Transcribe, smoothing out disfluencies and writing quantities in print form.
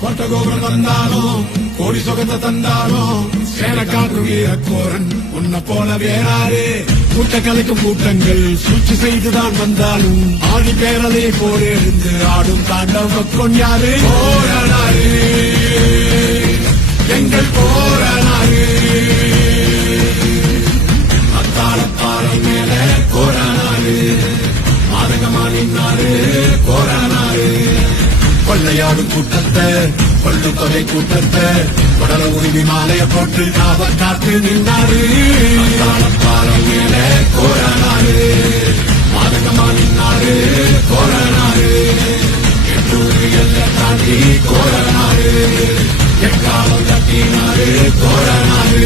கோட்ட கோபுரம் வந்தாலும் கோடி சுகத்தை தந்தாலும் சேனக்காக்கு வீரக்கோரன் உன்னை போல வேறாரு கூட்ட கலைக்கும் கூட்டங்கள் சூழ்ச்சி செய்துதான் வந்தாலும் ஆடி பேரலை போர் எழுந்து ஆடும் தாண்டவ கொண்டாரு போரானாரு எங்கள் போரானாரு அத்தாளப்பாறை மேல கோரானாரு மாதகமா நின்னாரு கோரானாரு கொள்ளையாடும் கூட்டத்தை கொள்ளு கொலை கூட்டத்தை உடல உரிமை மாலைய போட்டு காவ காத்து நின்றாரு அத்தாளப்பாறை மேல கோரானாரு மாதகமா நின்னாரு கோரானாரு எட்டூரு எல்லை தாண்டி கோரானாரு எக்காலம் கட்டினாரு கோரானாரு